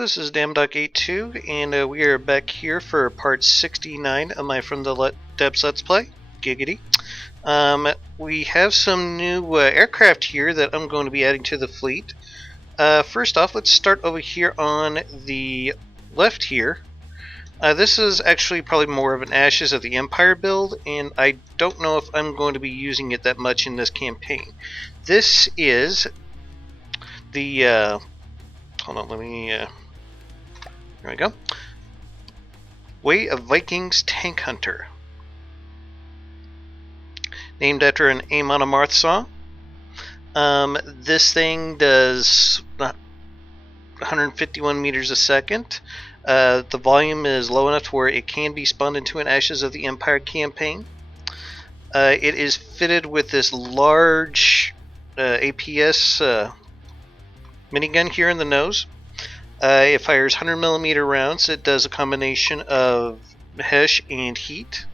this is Dam.82, and we are back here for part 69 of my From the Depths Let's Play. Giggity. We have some new aircraft here that I'm going to be adding to the fleet. First off, let's start over here on the left here. This is actually probably more of an Ashes of the Empire build, and I don't know if I'm going to be using it that much in this campaign. This is the... hold on, let me... there we go. Way of Vikings Tank Hunter. Named after an Amon Amarth song. This thing does 151 meters a second. The volume is low enough to where it can be spun into an Ashes of the Empire campaign. It is fitted with this large APS minigun here in the nose. It fires 100mm rounds. It does a combination of HESH and heat.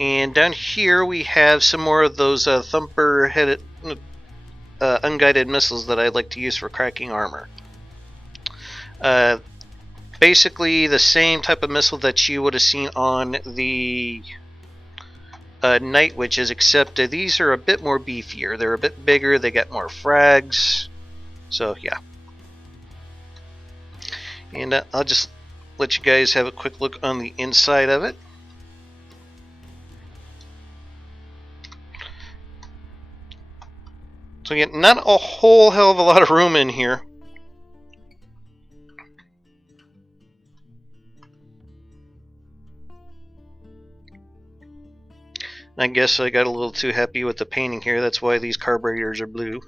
And down here we have some more of those thumper-headed unguided missiles that I like to use for cracking armor. Basically the same type of missile that you would have seen on the Night Witches, except these are a bit more beefier. They're a bit bigger, they got more frags. So yeah. And I'll just let you guys have a quick look on the inside of it. So again, not a whole hell of a lot of room in here. I guess I got a little too happy with the painting here. That's why these carburetors are blue.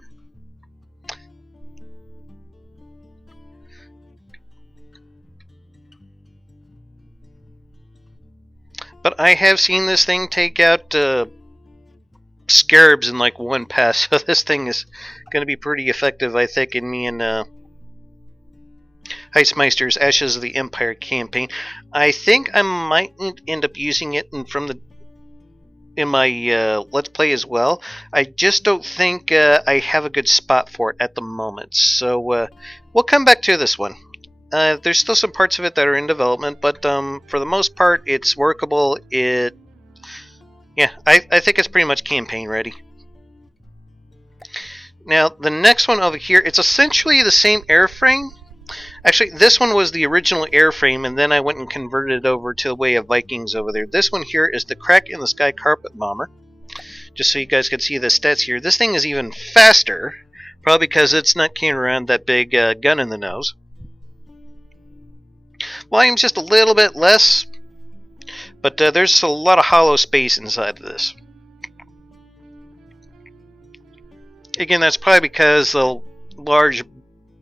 But I have seen this thing take out scarabs in like one pass, so this thing is going to be pretty effective, I think, in me and Heistmeister's Ashes of the Empire campaign. I think I might end up using it in my Let's Play as well. I just don't think I have a good spot for it at the moment, so we'll come back to this one. There's still some parts of it that are in development, but for the most part, it's workable. Yeah, I think it's pretty much campaign ready. Now, the next one over here, it's essentially the same airframe. Actually, this one was the original airframe, and then I went and converted it over to the Way of Vikings over there. This one here is the Crack in the Sky Carpet Bomber. Just so you guys can see the stats here. This thing is even faster, probably because it's not carrying around that big gun in the nose. Volume's just a little bit less, but there's a lot of hollow space inside of this. Again, that's probably because the large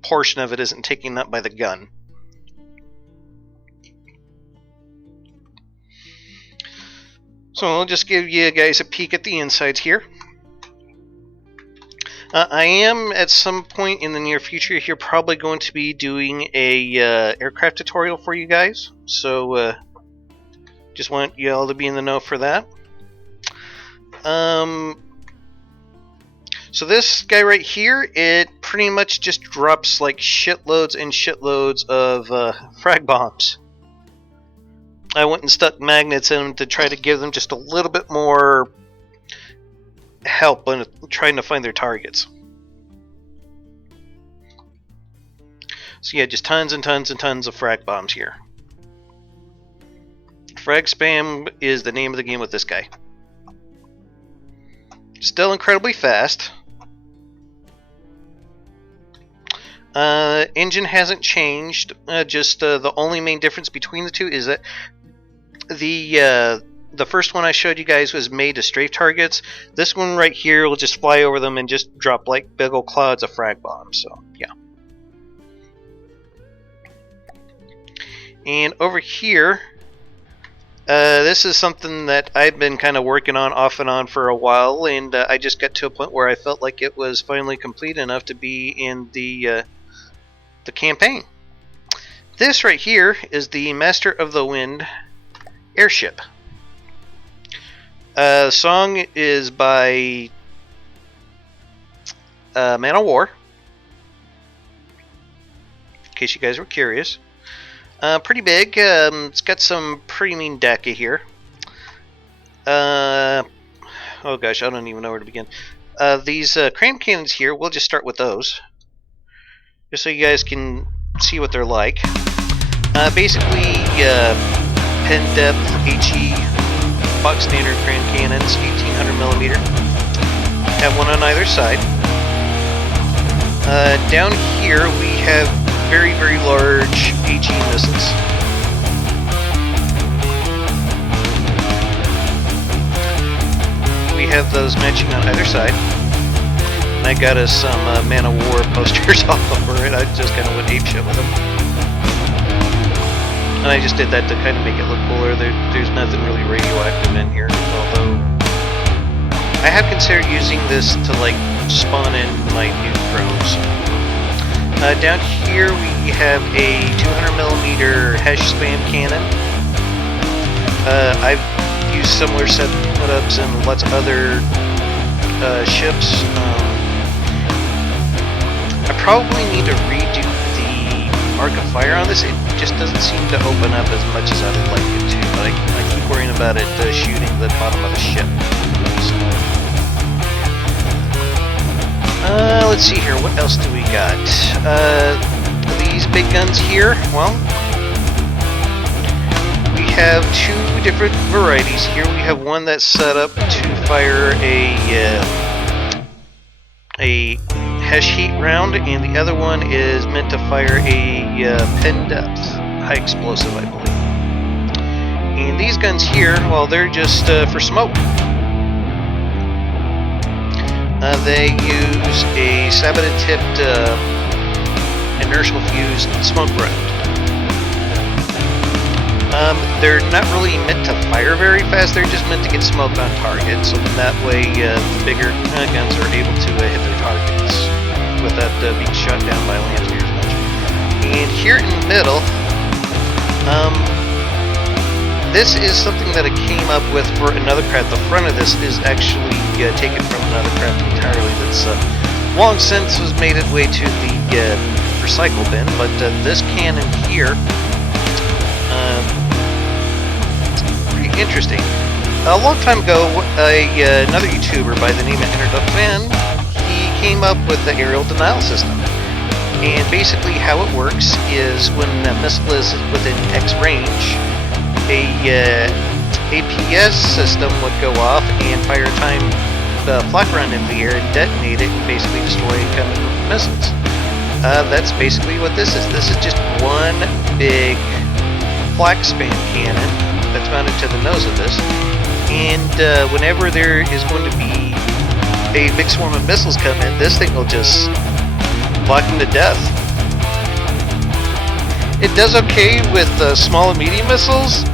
portion of it isn't taken up by the gun. So I'll just give you guys a peek at the insides here. I am at some point in the near future here probably going to be doing a aircraft tutorial for you guys. So just want you all to be in the know for that. So this guy right here, it pretty much just drops like shitloads and shitloads of frag bombs. I went and stuck magnets in them to try to give them just a little bit more help when trying to find their targets. So yeah, just tons and tons and tons of frag bombs here. Frag spam is the name of the game with this guy. Still incredibly fast. Engine hasn't changed. Just the only main difference between the two is that the first one I showed you guys was made to strafe targets. This one right here will just fly over them and just drop like big old clouds of frag bombs. So yeah. And over here, this is something that I've been kind of working on off and on for a while, and I just got to a point where I felt like it was finally complete enough to be in the campaign. This right here is the Master of the Wind airship. The song is by Man of War, in case you guys were curious. Pretty big. It's got some pretty mean DACA here. Oh gosh, I don't even know where to begin. These cram cannons here, we'll just start with those, just so you guys can see what they're like. Basically, pen depth, HE, box standard cram cannons, 1800mm. Have one on either side. Down here we have very, very large HE missiles. We have those matching on either side. And I got us some Man of War posters all over it. I just kind of went apeshit with them. And I just did that to kind of make it look cooler. There's nothing really radioactive in here, although I have considered using this to like spawn in my new drones. Down here we have a 200mm hash spam cannon. I've used similar setups in lots of other ships. I probably need to redo the arc of fire on this. It just doesn't seem to open up as much as I would like it to. But I keep worrying about it shooting the bottom of the ship. Let's see here. What else do we got? These big guns here. Well, we have two different varieties here. We have one that's set up to fire a hash heat round, and the other one is meant to fire a pen depth high explosive, I believe. And these guns here, well, they're just for smoke. They use a saboted-tipped inertial fused smoke round. They're not really meant to fire very fast, they're just meant to get smoke on target, so that way the bigger guns are able to hit their targets without being shot down by land as much. And here in the middle, this is something that I came up with for another craft. The front of this is actually taken from another craft entirely that's long since was made its way to the recycle bin, but this cannon here, pretty interesting. A long time ago, another YouTuber by the name of Fan, he came up with the aerial denial system. And basically how it works is when a missile is within X range, a APS system would go off and fire a time flak round in the air and detonate it and basically destroy incoming missiles. That's basically what this is. This is just one big flak spam cannon that's mounted to the nose of this, and whenever there is going to be a big swarm of missiles come in, this thing will just block them to death. It does okay with small and medium missiles.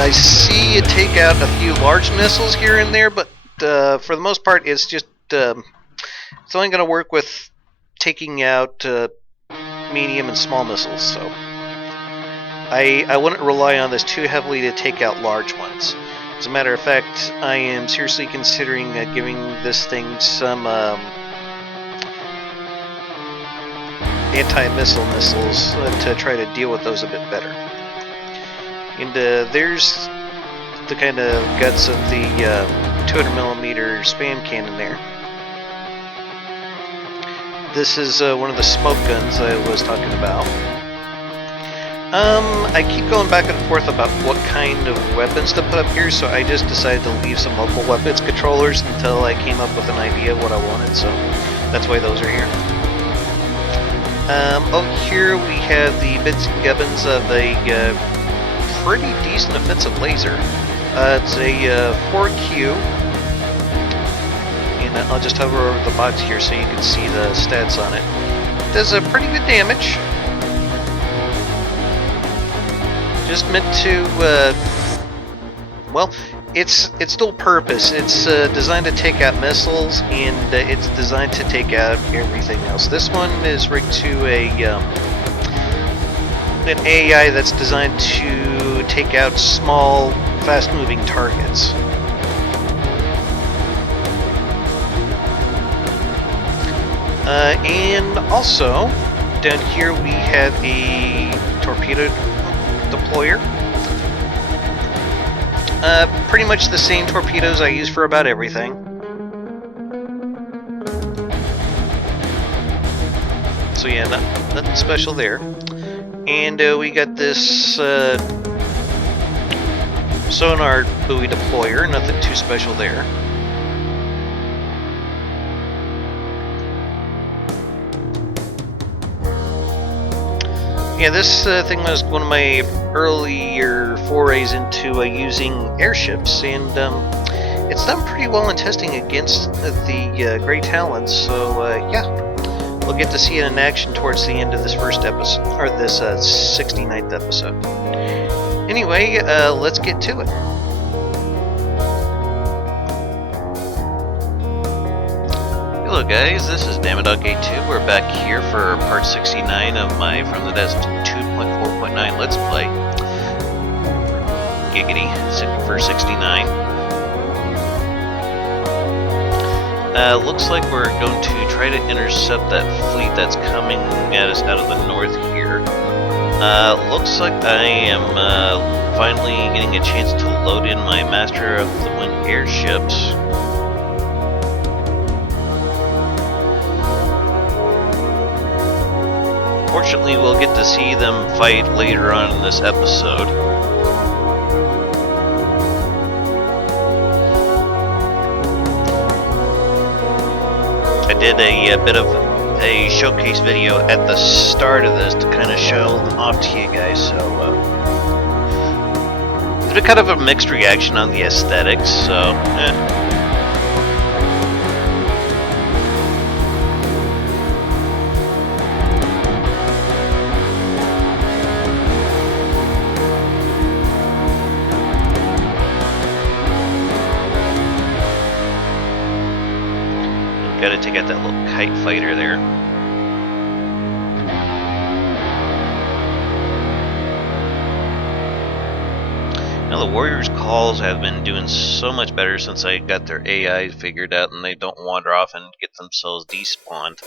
I see it take out a few large missiles here and there, but for the most part, it's just it's only going to work with taking out medium and small missiles. So I wouldn't rely on this too heavily to take out large ones. As a matter of fact, I am seriously considering giving this thing some anti-missile missiles to try to deal with those a bit better. And there's the kind of guts of the 200mm spam cannon there. This is one of the smoke guns I was talking about. I keep going back and forth about what kind of weapons to put up here, so I just decided to leave some local weapons controllers until I came up with an idea of what I wanted, so that's why those are here. Over here we have the bits and gubbins of a pretty decent offensive laser. It's a 4Q, and I'll just hover over the box here so you can see the stats on it. It does a pretty good damage. Just meant to, well, it's dual purpose. It's designed to take out missiles, and it's designed to take out everything else. This one is rigged to an AI that's designed to take out small, fast-moving targets. And also, down here we have a torpedo deployer. Pretty much the same torpedoes I use for about everything. So yeah, nothing special there. And we got this sonar buoy deployer, nothing too special there. Yeah, this thing was one of my earlier forays into using airships, and it's done pretty well in testing against the Grey Talons, so yeah, we'll get to see it in action towards the end of this first episode, or this 69th episode. Anyway, let's get to it. Hello guys, this is Dama.K2. We're back here for part 69 of my From the Desk 2.4.9 Let's Play. Giggity, for 69. Looks like we're going to try to intercept that fleet that's coming at us out of the north here. Looks like I am finally getting a chance to load in my Master of the Wind airships. Fortunately, we'll get to see them fight later on in this episode. I did a bit of a showcase video at the start of this to kind of show them off to you guys, so it's kind of a mixed reaction on the aesthetics, so Gotta take out that little kite fighter there. Now the Warriors' calls have been doing so much better since I got their AI figured out and they don't wander off and get themselves despawned.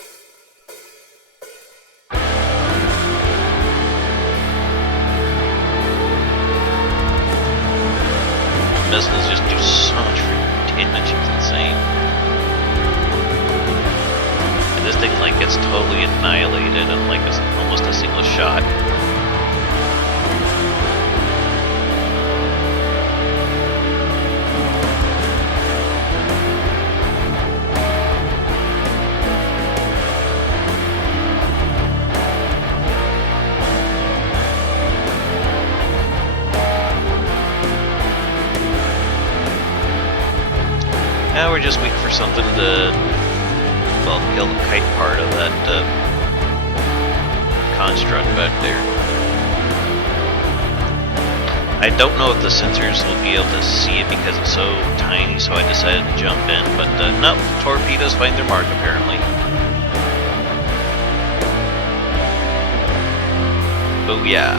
Missiles just do so much freaking damage, it's insane. This thing like gets totally annihilated in like almost a single shot. Now we're just waiting for something to, well, kill the kite part of that construct back there. I don't know if the sensors will be able to see it because it's so tiny, so I decided to jump in, but no, torpedoes find their mark apparently. Booyah!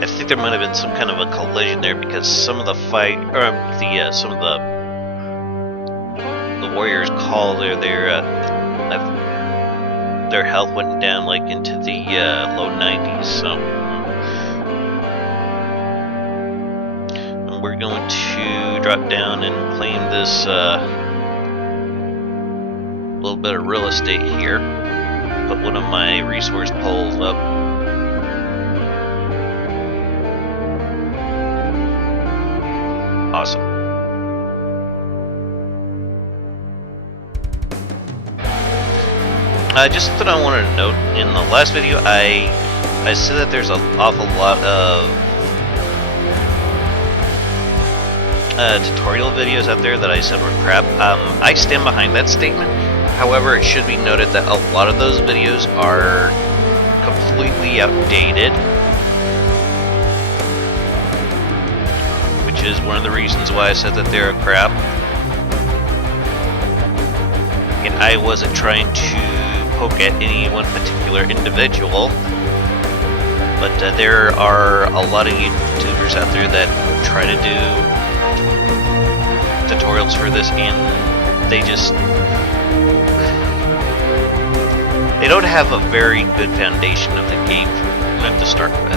I think there might have been some kind of a collision there because some of the some of the Warriors' call their health went down like into the low 90s. So and we're going to drop down and claim this little bit of real estate here. Put one of my resource poles up. Awesome. Just something I wanted to note. In the last video, I said that there's an awful lot of tutorial videos out there that I said were crap. I stand behind that statement. However, it should be noted that a lot of those videos are completely outdated. Which is one of the reasons why I said that they're crap. And I wasn't trying to poke at any one particular individual, but there are a lot of YouTubers out there that try to do tutorials for this, and they don't have a very good foundation of the game for them to start with.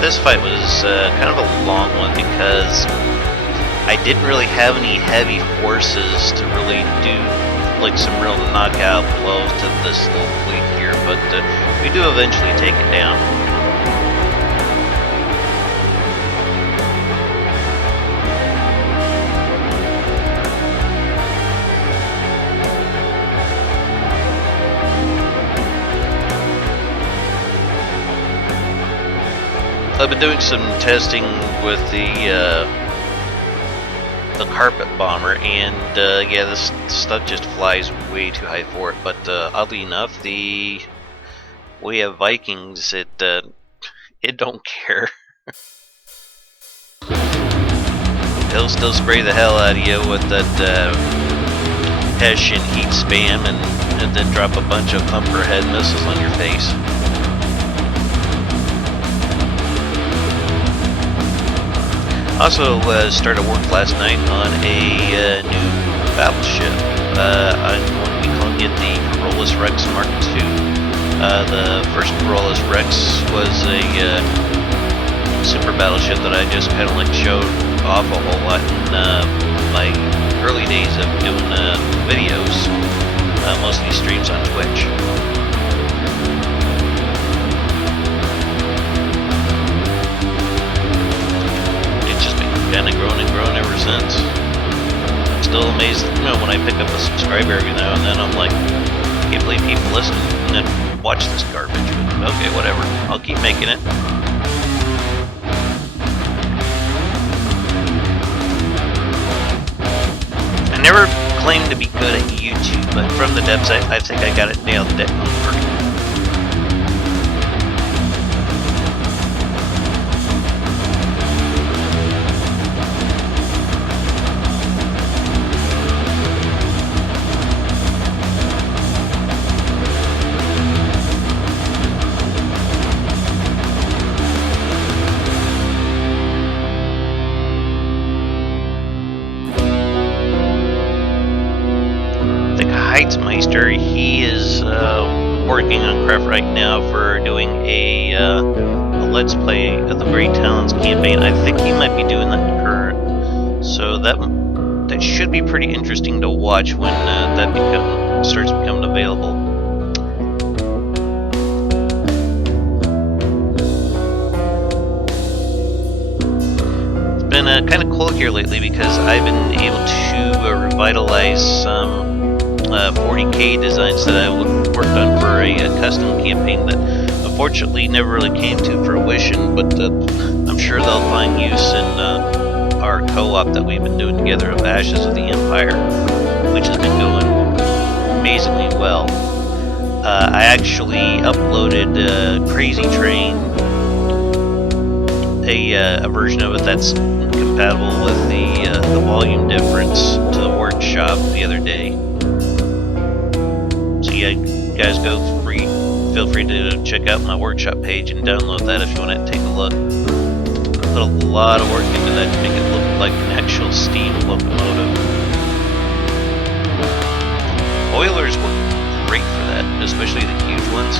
This fight was kind of a long one because I didn't really have any heavy forces to really do like some real knockout blows to this little fleet here, but we do eventually take it down. I've been doing some testing with the carpet bomber, and yeah, this stuff just flies way too high for it. But oddly enough, we have Vikings. It don't care. He'll still spray the hell out of you with that Hessian heat spam, and then drop a bunch of thumper head missiles on your face. Also started work last night on a new battleship. I'm going to be calling it the Corollas Rex Mark II. The first Corollas Rex was a super battleship that I just kind of like showed off a whole lot in my early days of doing videos, mostly streams on Twitch. Kind of grown and grown ever since. I'm still amazed, when I pick up a subscriber every now and then, I'm like, I can't believe people listen and then watch this garbage. But okay, whatever. I'll keep making it. I never claimed to be good at YouTube, but from the depths, I think I got it nailed down. Meister, he is working on craft right now for doing a Let's Play of the Great Talons campaign. I think he might be doing that current, so that should be pretty interesting to watch when that starts becoming available. It's been kind of cool here lately because I've been able to revitalize some 40k designs that I worked on for a custom campaign that unfortunately never really came to fruition, but I'm sure they'll find use in our co-op that we've been doing together of Ashes of the Empire, which has been going amazingly well. I actually uploaded Crazy Train, a version of it that's compatible with the volume difference, to the workshop the other day. So yeah, guys, feel free to check out my workshop page and download that if you want to take a look. Put a lot of work into that to make it look like an actual steam locomotive. Boilers work great for that, especially the huge ones.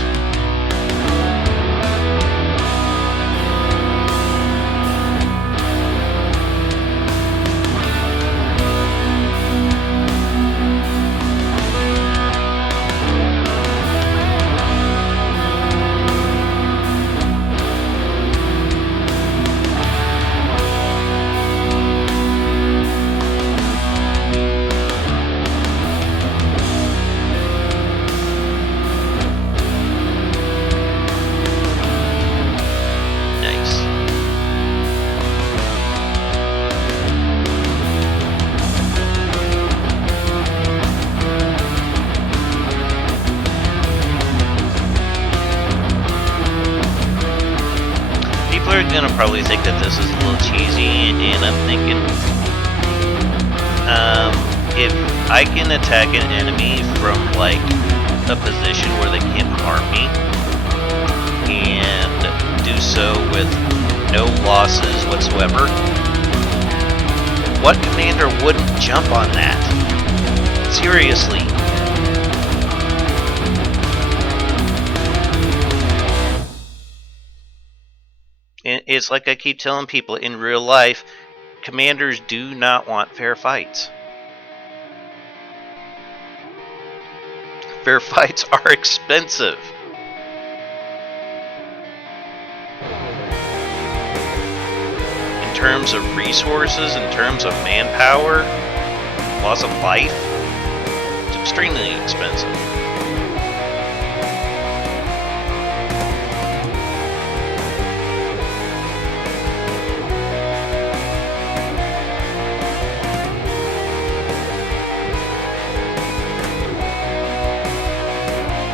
people are gonna probably think that this is a little cheesy, and I'm thinking, if I can attack an enemy from like a position where they can't harm me, and do so with no losses whatsoever, what commander wouldn't jump on that? Seriously. And it's like I keep telling people, in real life, commanders do not want fair fights. Fair fights are expensive. In terms of resources, in terms of manpower, loss of life, it's extremely expensive.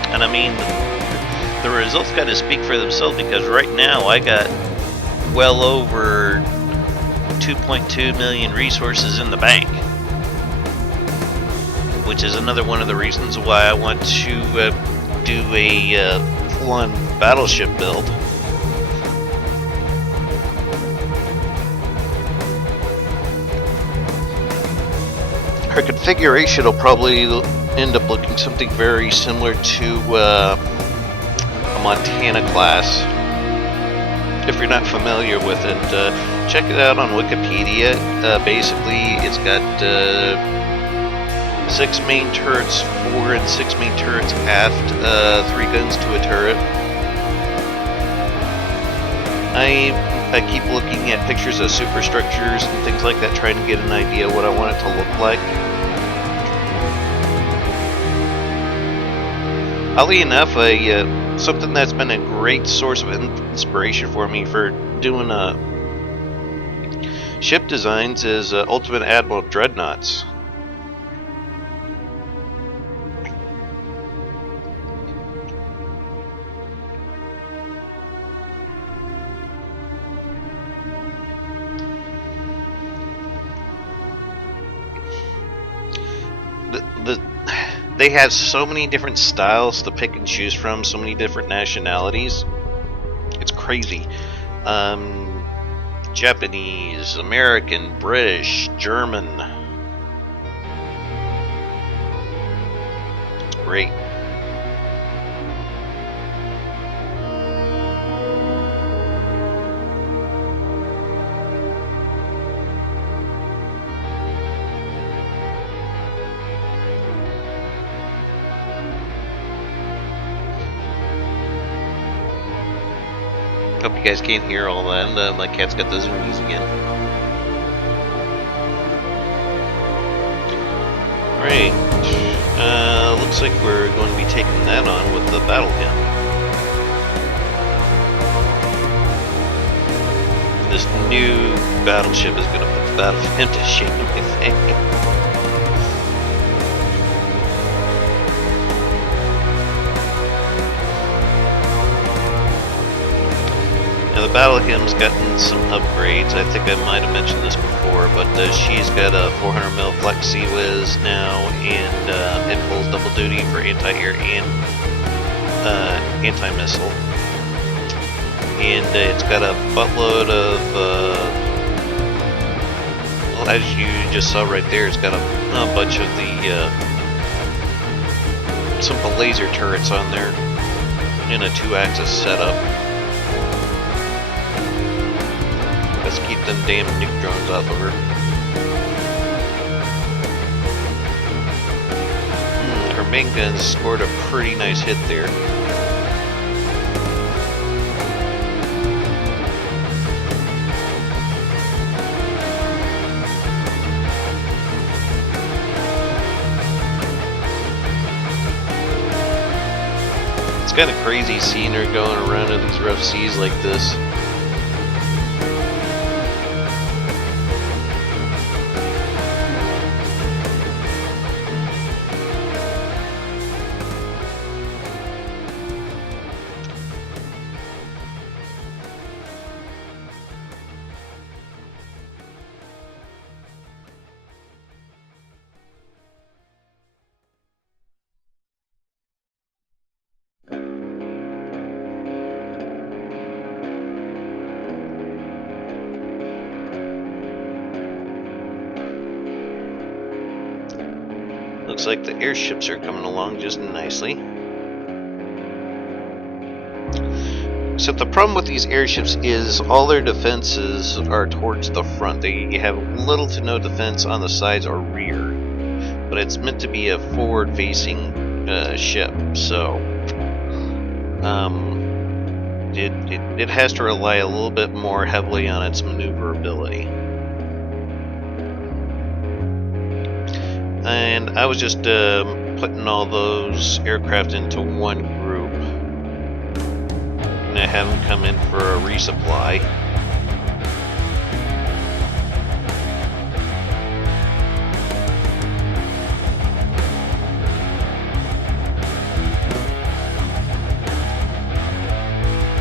And I mean, the results got to speak for themselves, because right now I got well over 2.2 million resources in the bank, which is another one of the reasons why I want to do a full-on battleship build. Her configuration will probably end up looking something very similar to a Montana class. If you're not familiar with it, check it out on Wikipedia. Basically, it's got 6 main turrets fore and 6 main turrets aft, 3 guns to a turret. I keep looking at pictures of superstructures and things like that, trying to get an idea what I want it to look like. Oddly enough, something that's been a great source of inspiration for me for doing ship designs is Ultimate Admiral Dreadnoughts. They have so many different styles to pick and choose from, so many different nationalities. It's crazy. Japanese, American, British, German. It's great. Hope you guys can't hear all that. My cat's got the zoomies again. Alright. Looks like we're going to be taking that on with the battle hymn. This new battleship is going to put the battle hymn to shame, I think. Now the battle hymn's gotten some upgrades. I think I might have mentioned this before, but she's got a 400mm Flex Sea-Wiz now, and it pulls double duty for anti-air and anti-missile. And it's got a buttload of, well, as you just saw right there, it's got a bunch of the simple laser turrets on there in a 2-axis setup. Let's keep them damn nuke drones off of her. Her main guns scored a pretty nice hit there. It's kind of crazy seeing her going around in these rough seas like this. Looks like the airships are coming along just nicely. Except the problem with these airships is all their defenses are towards the front. They have little to no defense on the sides or rear. But it's meant to be a forward-facing ship, so it has to rely a little bit more heavily on its maneuverability. And I was just putting all those aircraft into one group. And I have them come in for a resupply.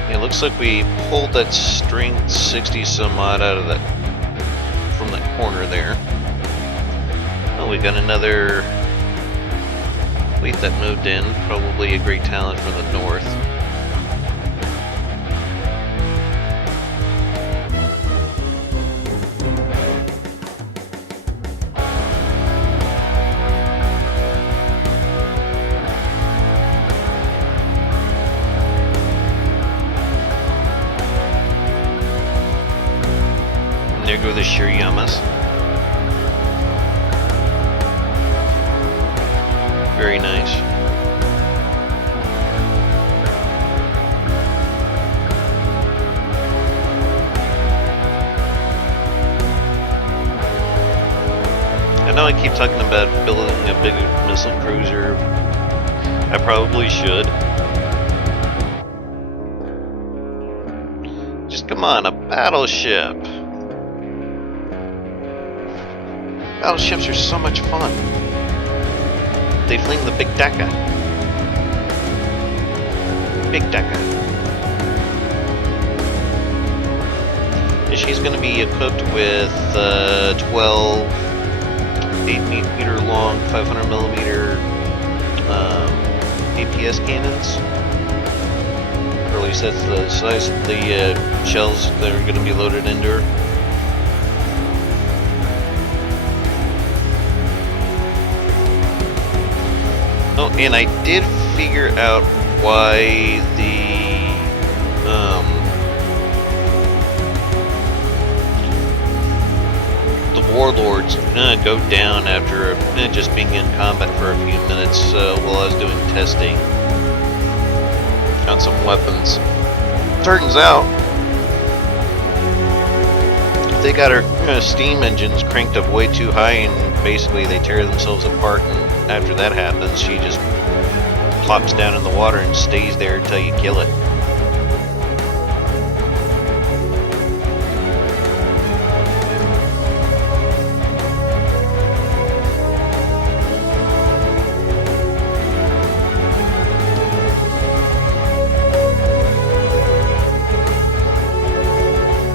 It looks like we pulled that strength 60 some odd out of that from that corner there. Oh, we got another fleet that moved in, probably a great talent from the north. And there go the Shiriyamas. Very nice. I know I keep talking about building a big missile cruiser. I probably should. Just come on, a battleship. Battleships are so much fun. They fling the big Daka. Big Daka. And she's going to be equipped with 12 8-meter long, 500 millimeter APS cannons. Or at least that's the size of the shells that are going to be loaded into her. Oh, and I did figure out why the warlords go down after just being in combat for a few minutes while I was doing testing on some weapons. Turns out they got her steam engines cranked up way too high, and basically they tear themselves apart, and after that happens she just plops down in the water and stays there until you kill it.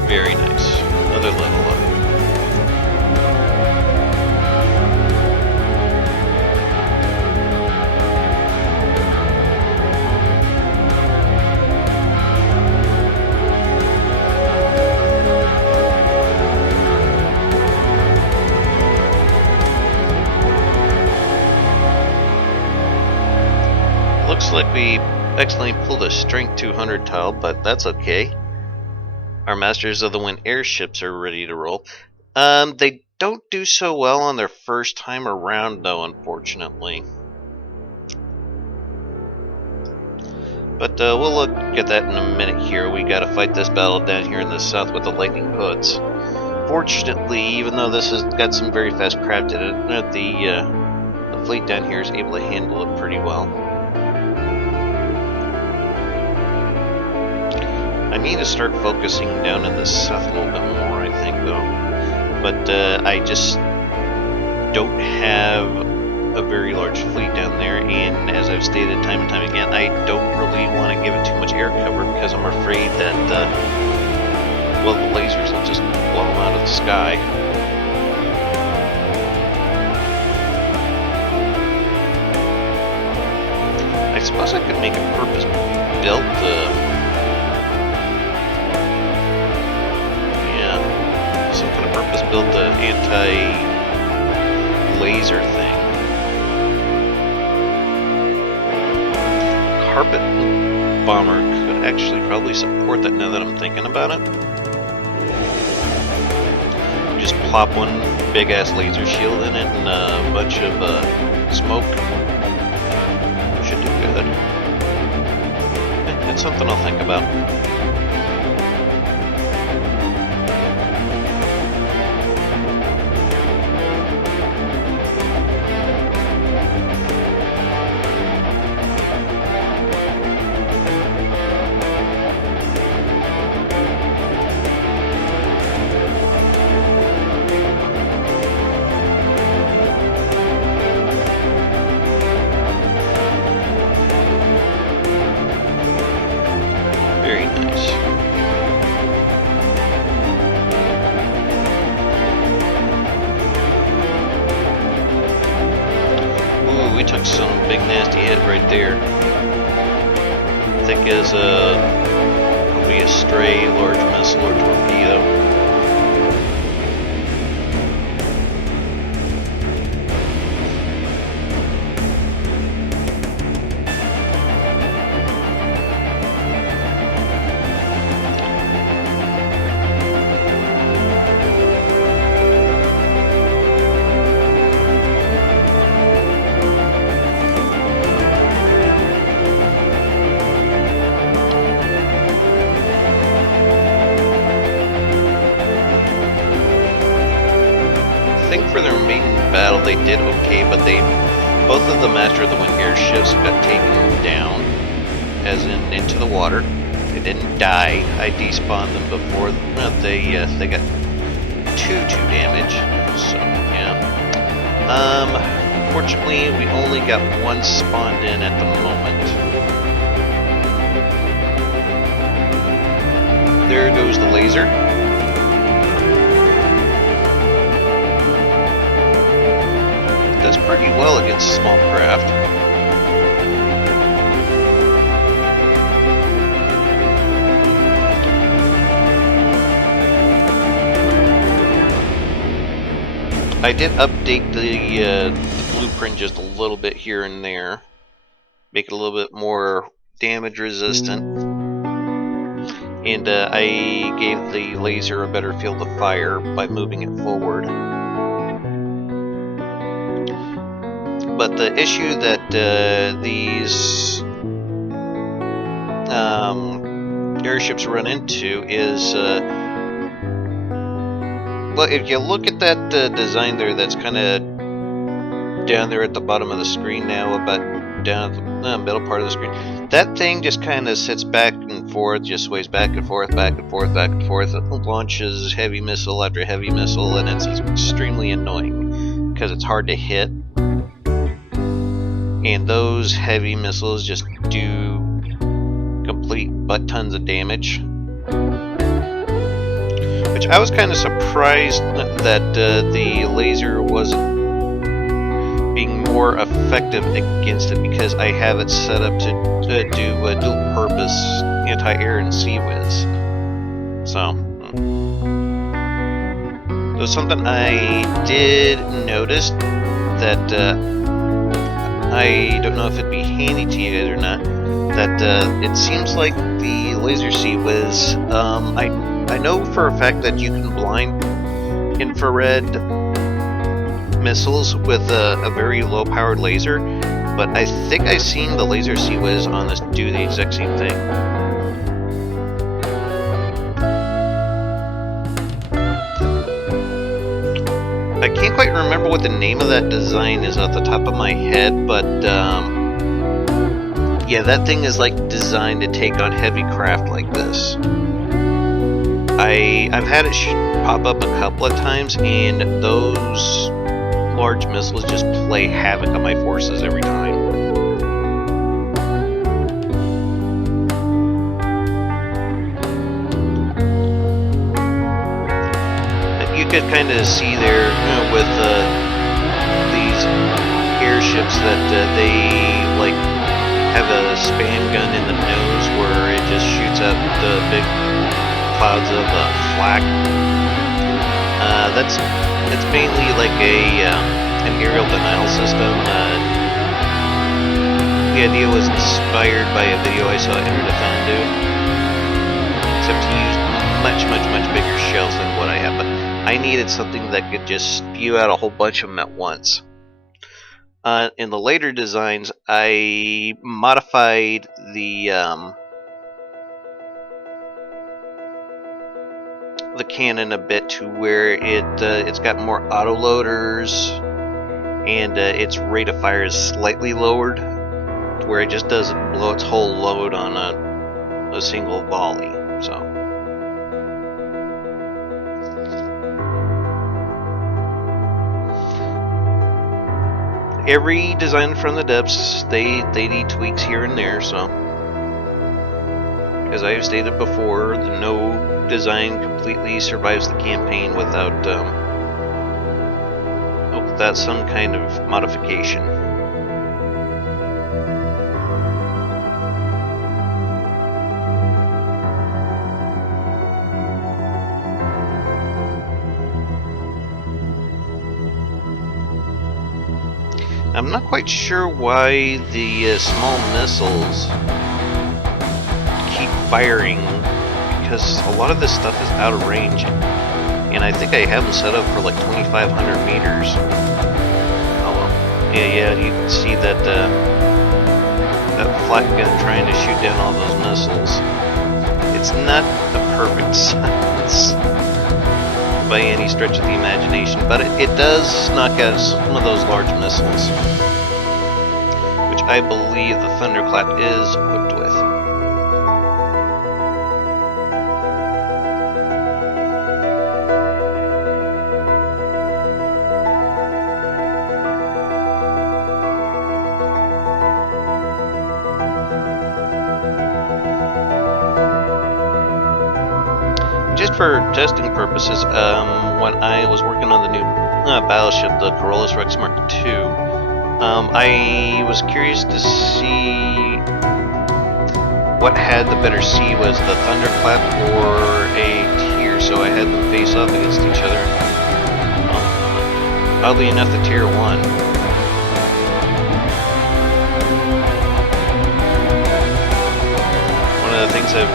Very nice. Another level up. Looks like we accidentally pulled a strength 200 tile, but that's okay. Our Masters of the Wind airships are ready to roll. They don't do so well on their first time around, though, unfortunately. But we'll look at that in a minute here. We gotta fight this battle down here in the south with the lightning hoods. Fortunately, even though this has got some very fast craft in it, the fleet down here is able to handle it pretty well. I need to start focusing down in the south a little bit more, I think, though. But I just don't have a very large fleet down there, and as I've stated time and time again, I don't really want to give it too much air cover because I'm afraid that, well, the lasers will just blow them out of the sky. I suppose I could make a purpose-built some kind of purpose-built anti-laser thing. carpet bomber could actually probably support that now that I'm thinking about it. Just plop one big ass laser shield in it and a bunch of smoke. Should do good. It's something I'll think about. Very nice. Ooh, we took some big nasty hit right there. I think as probably a stray large missile or torpedo. I think for their main battle they did okay, but both of the Master of the Wing airships got taken down, as in into the water. They didn't die. I despawned them before they got 2 damage. So yeah. Fortunately, we only got 1 spawned in at the moment. There goes the laser. Does pretty well against small craft. I did update the blueprint just a little bit here and there, make it a little bit more damage resistant, and I gave the laser a better field of fire by moving it forward. But the issue that these airships run into is, well, if you look at that design there, that's kind of down there at the bottom of the screen now, about down at the middle part of the screen, that thing just kind of sits back and forth, just sways back and forth, back and forth, back and forth. It launches heavy missile after heavy missile, and it's extremely annoying because it's hard to hit. And those heavy missiles just do complete butt tons of damage. Which I was kind of surprised that the laser wasn't being more effective against it, because I have it set up to do a dual purpose anti-air and sea whiz. So, it was something I did notice that I don't know if it'd be handy to you guys or not, that it seems like the laser sea whiz, I know for a fact that you can blind infrared missiles with a very low powered laser, but I think I've seen the laser sea whiz on this do the exact same thing. I can't quite remember what the name of that design is off the top of my head, but yeah, that thing is like designed to take on heavy craft like this. I've had it pop up a couple of times, and those large missiles just play havoc on my forces every time. You could kind of see there, with these airships that they like have a spam gun in the nose where it just shoots out the big clouds of flak. That's mainly like an aerial denial system. the idea was inspired by a video I saw Interdefend do. Except he used much bigger shells than what I have, but I needed something that could just spew out a whole bunch of them at once. In the later designs, I modified the cannon a bit to where it's got more auto loaders, and its rate of fire is slightly lowered, to where it just doesn't blow its whole load on a single volley. So. Every design from the depths, they need tweaks here and there, so. As I've stated before, no design completely survives the campaign without some kind of modification. I'm not quite sure why the small missiles keep firing, because a lot of this stuff is out of range, and I think I have them set up for like 2,500 meters. Oh well. Yeah, you can see that that flat gun trying to shoot down all those missiles. It's not the perfect size by any stretch of the imagination, but it does knock out some of those large missiles, which I believe the Thunderclap is equipped with. Just for testing purposes, when I was working on the new battleship, the Corollas Rex Mark II, I was curious to see what had the better C, was the Thunderclap or a Tier, so I had them face off against each other. Oddly enough, the Tier won. One of the things I've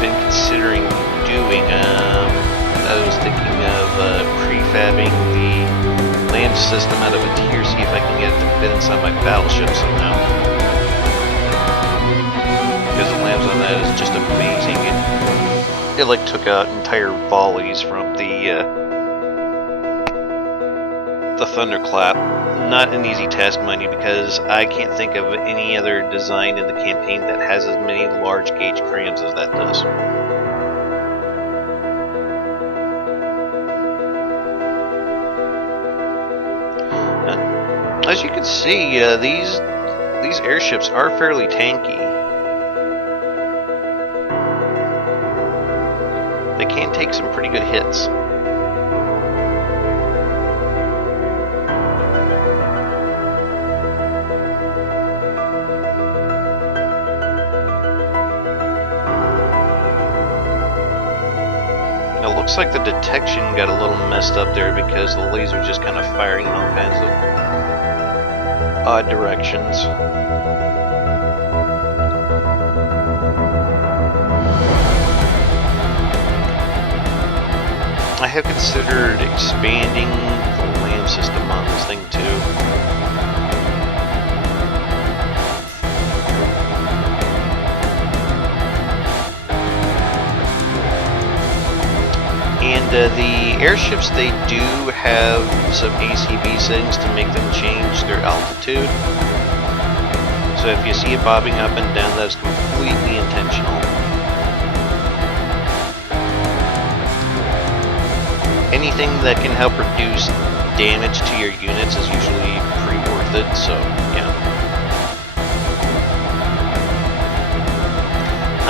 been considering doing, I was thinking of prefabbing the land system out of a Tier, see if I can get it to fit inside my battleship somehow. Because the lambs on that is just amazing. It like took out entire volleys from the Thunderclap. Not an easy task, mind you, because I can't think of any other design in the campaign that has as many large gauge crayons as that does. As you can see, these airships are fairly tanky. They can take some pretty good hits. It looks like the detection got a little messed up there because the laser just kind of firing in all kinds of odd directions. I have considered expanding the LAM system on this thing too. And the airships, they do have some ACB settings to make them change their altitude. So if you see it bobbing up and down, that's completely intentional. Anything that can help reduce damage to your units is usually pretty worth it, so yeah.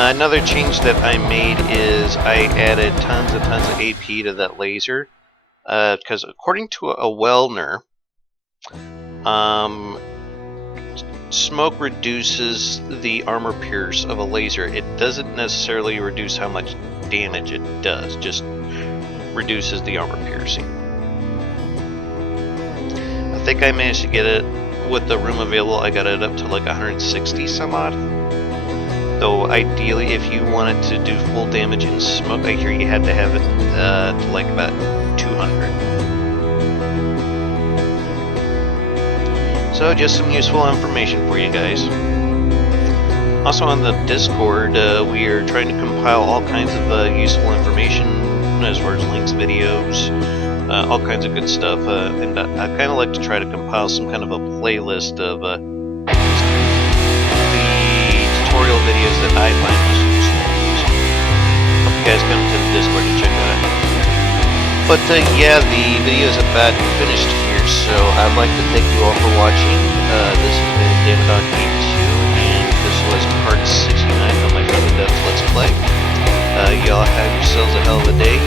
Another change that I made is I added tons and tons of AP to that laser, because according to a Wellner, smoke reduces the armor pierce of a laser. It doesn't necessarily reduce how much damage it does, just reduces the armor piercing. I think I managed to get it with the room available, I got it up to like 160 some odd. Though ideally, if you wanted to do full damage in smoke, I hear you had to have it to like about 200. So just some useful information for you guys. Also on the Discord, we are trying to compile all kinds of useful information as far as links, videos, all kinds of good stuff. And I kind of like to try to compile some kind of a playlist of the tutorial videos that I find most useful. So hope you guys come to the Discord to check that out. But yeah, the video is about finished here, so I'd like to thank you all for watching. This has been Dama Game 2, and this was part 69 of my friend Dev's Let's Play. Y'all have yourselves a hell of a day,